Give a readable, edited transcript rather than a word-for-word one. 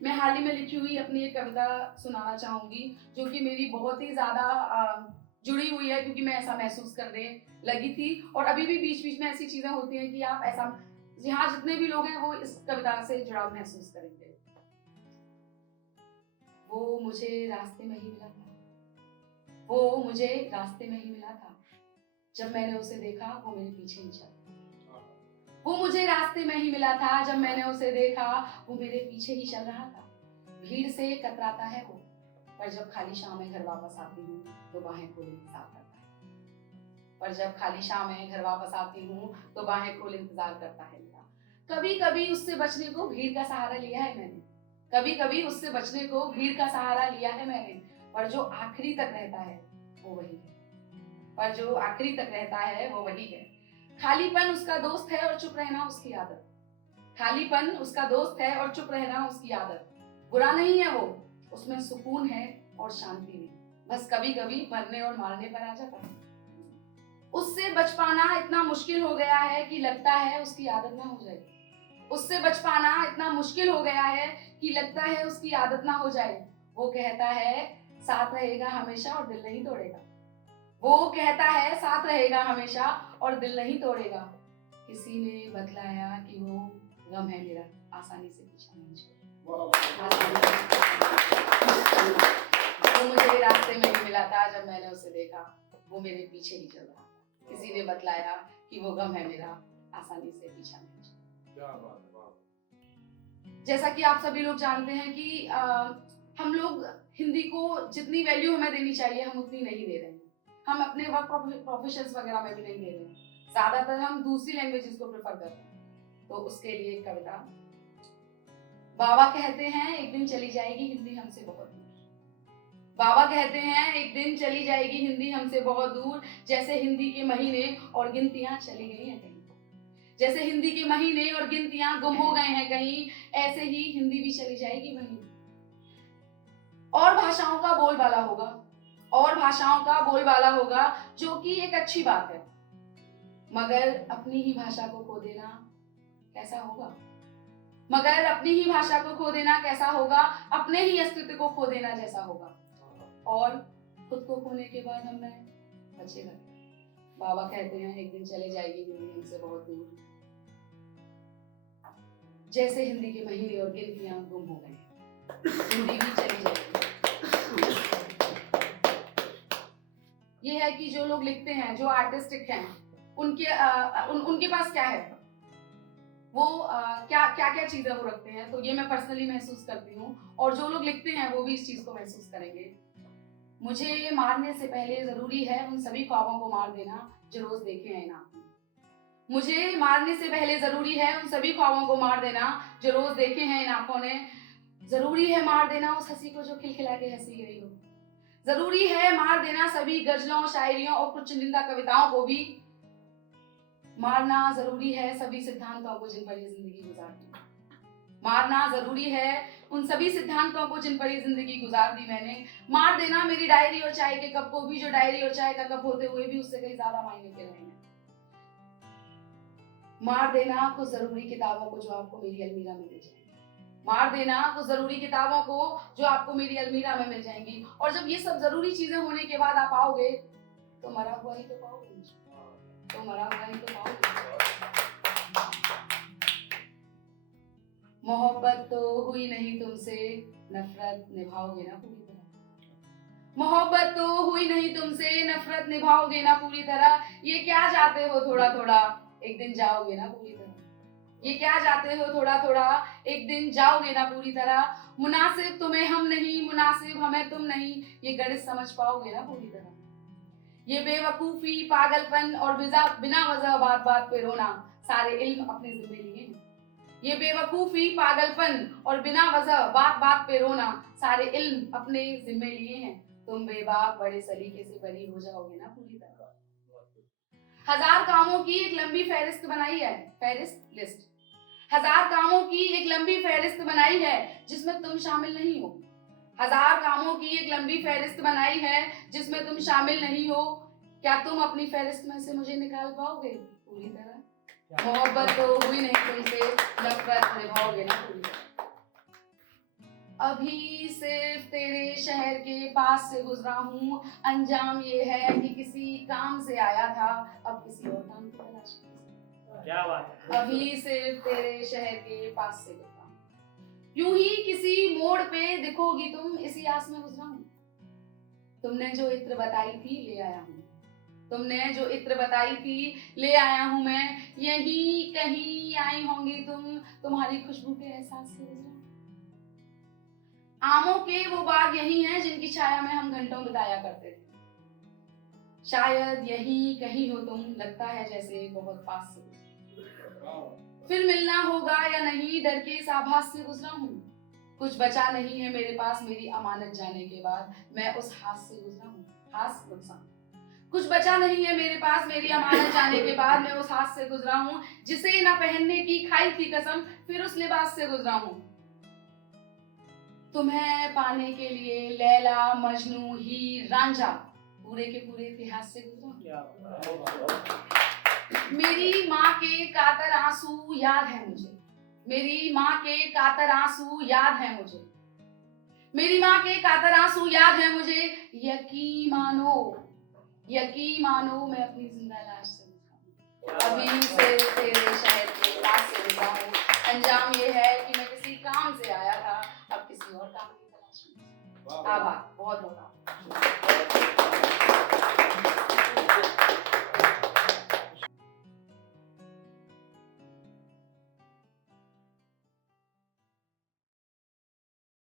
मैं हाल ही में लिखी हुई अपनी एक कविता सुनाना चाहूँगी, जो कि मेरी बहुत ही ज़्यादा जुड़ी हुई है, क्योंकि मैं ऐसा महसूस करने लगी थी और अभी भी बीच-बीच में ऐसी चीज़ें होती हैं कि आप ऐसा, यहाँ जितने भी लोग हैं वो इस कविता से जुड़ाव महसूस करेंगे। वो मुझे रास्ते में ही मिला था, वो मुझे रास्ते में ही मिला था, जब मैंने उसे देखा वो मेरे पीछे ही चला। वो मुझे रास्ते में ही मिला था, जब मैंने उसे देखा वो मेरे पीछे ही चल रहा था। भीड़ से कतराता है वो, पर जब खाली शाम में घर वापस आती हूँ तो बाहें खोल इंतजार करता है। पर जब खाली शाम में घर वापस आती हूँ तो बाहें खोल इंतजार करता है मेरा। कभी कभी उससे बचने को भीड़ का सहारा लिया है मैंने, कभी कभी उससे बचने को भीड़ का सहारा लिया है मैंने, पर जो आखिरी तक रहता है वो वही है, पर जो आखिरी तक रहता है वो वही है। खालीपन उसका दोस्त है और चुप रहना उसकी आदत, खालीपन उसका दोस्त है और चुप रहना उसकी आदत। बुरा नहीं है वो, उसमें सुकून है और शांति भी, बस कभी कभी मरने और मारने पर आ जाता है। उससे बच पाना इतना मुश्किल हो गया है कि लगता है उसकी आदत ना हो जाए, उससे बच पाना इतना मुश्किल हो गया है कि लगता है उसकी आदत ना हो जाए। वो कहता है साथ रहेगा हमेशा और दिल नहीं तोड़ेगा, वो कहता है साथ रहेगा हमेशा और दिल नहीं तोड़ेगा। किसी ने बतलाया कि वो गम है मेरा, आसानी से पीछा नहीं छोड़ेगा। वो मुझे रास्ते में ही मिला था, जब मैंने उसे देखा वो मेरे पीछे ही चल रहा था। किसी ने बतलाया कि वो गम है मेरा, आसानी से पीछा नहीं छोड़ेगा। क्या बात है, वाह। जैसा कि आप सभी लोग जानते हैं कि हम लोग हिंदी को जितनी वैल्यू हमें देनी चाहिए हम उतनी नहीं दे रहे हैं। हम अपने वर्क प्रोफेशंस वगैरह में भी नहीं दे रहे हैं, ज्यादातर हम दूसरी लैंग्वेजेस को प्रेफर कर रहे हैं। तो उसके लिए एक कविता। बाबा कहते हैं एक दिन चली जाएगी हिंदी हमसे बहुत दूर, बाबा कहते हैं एक दिन चली जाएगी हिंदी हमसे बहुत दूर, जैसे हिंदी के महीने और गिनतियां चली गई हैं कहीं, जैसे हिंदी के महीने और गिनतियां गुम हो गए हैं कहीं, ऐसे ही हिंदी भी चली जाएगी वहीं। और भाषाओं का बोलबाला होगा, और भाषाओं का बोलबाला होगा, जो कि एक अच्छी बात है, मगर अपनी ही भाषा को खो देना कैसा होगा, मगर अपनी ही भाषा को खो देना कैसा होगा, अपने ही अस्तित्व को खो देना जैसा होगा, और खुद को खोने के बाद हम में बचेगा। बाबा कहते हैं एक दिन चले जाएगी हिंदी हमसे बहुत दूर, जैसे हिंदी के महीने और गिनतियां गुम हो गए, हिंदी भी चली जाएगी। ये है कि जो लोग लिखते हैं, जो आर्टिस्टिक हैं, उनके पास क्या है, वो क्या क्या क्या चीजें वो रखते हैं, तो ये मैं पर्सनली महसूस करती हूँ, और जो लोग लिखते हैं वो भी इस चीज को महसूस करेंगे। मुझे मारने से पहले जरूरी है उन सभी ख्वाबों को मार देना जो रोज देखे हैं इन आंखों ने, मुझे मारने से पहले जरूरी है उन सभी ख्वाबों को मार देना जो रोज देखे हैं इन आंखों ने, जरूरी है मार देना उस हंसी को जो खिलखिला के हंसी गई हो, जरूरी है मार देना सभी गजलों शायरियों और कुछ चुनिंदा कविताओं को भी, मारना जरूरी है सभी सिद्धांतों को जिन पर ये जिंदगी गुजार दी, मारना जरूरी है उन सभी सिद्धांतों को जिन पर ये जिंदगी गुजार दी मैंने, मार देना मेरी डायरी और चाय के कप को भी, जो डायरी और चाय का कप होते हुए भी उससे कहीं ज्यादा मायने के रहे हैं, मार देना कुछ जरूरी किताबों को जो आपको मेरी अलमीरा में मिल जाएंगी, मार देना कुछ जरूरी किताबों को जो आपको मेरी अलमीरा में मिल जाएंगी, और जब ये सब जरूरी चीजें होने के बाद आप आओगे तो मरा हुआ ही तो पाओगे मुझे, तो मरा हुआ ही तो पाओगे। मोहब्बत तो हुई नहीं तुमसे, नफरत निभाओगे ना पूरी तरह, मोहब्बत तो हुई नहीं तुमसे, नफरत निभाओगे ना पूरी तरह, ये क्या चाहते हो थोड़ा थोड़ा, एक दिन जाओगे ना पूरी तरह, ये क्या चाहते हो थोड़ा थोड़ा, एक दिन जाओगे ना पूरी तरह, मुनासिब तुम्हें हम नहीं, मुनासिब हमें तुम नहीं, ये गणित समझ पाओगे ना पूरी तरह, ये बेवकूफी पागलपन और बिना वजह बात बात पे रोना, सारे इल्म अपने जिम्मे लिए हैं, ये बेवकूफी पागलपन और बिना वजह बात बात पे रोना, सारे इल्म अपने जिम्मे लिए हैं, तुम बेबाक बड़े सलीके से बरी हो जाओगे ना पूरी तरह। हजार कामों की एक लंबी फहरिस्त बनाई है, फहरिस्त लिस्ट, हजार कामों की एक लंबी फहरिस्त बनाई है जिसमें तुम शामिल नहीं हो, हजार कामों की एक लंबी फहरिस्त बनाई है जिसमें तुम शामिल नहीं हो, क्या तुम अपनी फहरिस्त में से मुझे निकाल पाओगे पूरी तरह, मोहब्बत तो हुई नहीं तुमसे, नफरत निभाओगे ना पूरी तरह। अभी सिर्फ तेरे शहर के पास से गुजरा हूँ, अंजाम ये है कि किसी काम से आया था, अब किसी और काम की तलाश में। क्या बात है। अभी सिर्फ तेरे शहर के पास से गुजरा हूँ, यूं ही किसी मोड़ पे दिखोगी तुम, इसी आस में गुजरा हूँ। तुमने जो इत्र बताई थी ले आया हूँ, तुमने जो इत्र बताई थी ले आया हूँ मैं, यहीं कहीं आई होंगी तुम, तुम्हारी खुशबू के एहसास से गुजरा हूँ। आमों के वो बाग यही हैं जिनकी छाया में हम घंटों बिताया करते थे, शायद यहीं कहीं हो तुम, लगता है जैसे बहुत पास से फिर मिलना होगा या नहीं, डर के इस आभास से गुजरा हूँ। कुछ बचा नहीं है मेरे पास मेरी अमानत जाने के बाद, मैं उस हाथ से गुजरा हूँ। हाथ नुकसान, कुछ बचा नहीं है मेरे पास मेरी अमानत जाने के बाद, मैं उस हाथ से गुजरा हूँ जिसे ना पहनने की खाई थी कसम, फिर उस लिबास से गुजरा हूँ। तुम्हें पाने के लिए लैला मजनू हीर रांझा, पूरे के पूरे इतिहास से गुजरा हूँ। मेरी माँ के कातर आंसू याद है मुझे, मेरी माँ के कातर आंसू याद है मुझे, मेरी माँ के कातर आंसू याद है मुझे, यकीन मानो मैं अपनी जिंदा लाश से गुजरा हूँ। अभी से तेरे शहर के पास से गुजरा हूँ, अंजाम ये है कि मैं किसी काम से आया था, अब किसी और काम की तलाश में। आभार, बहुत बहुत आभार।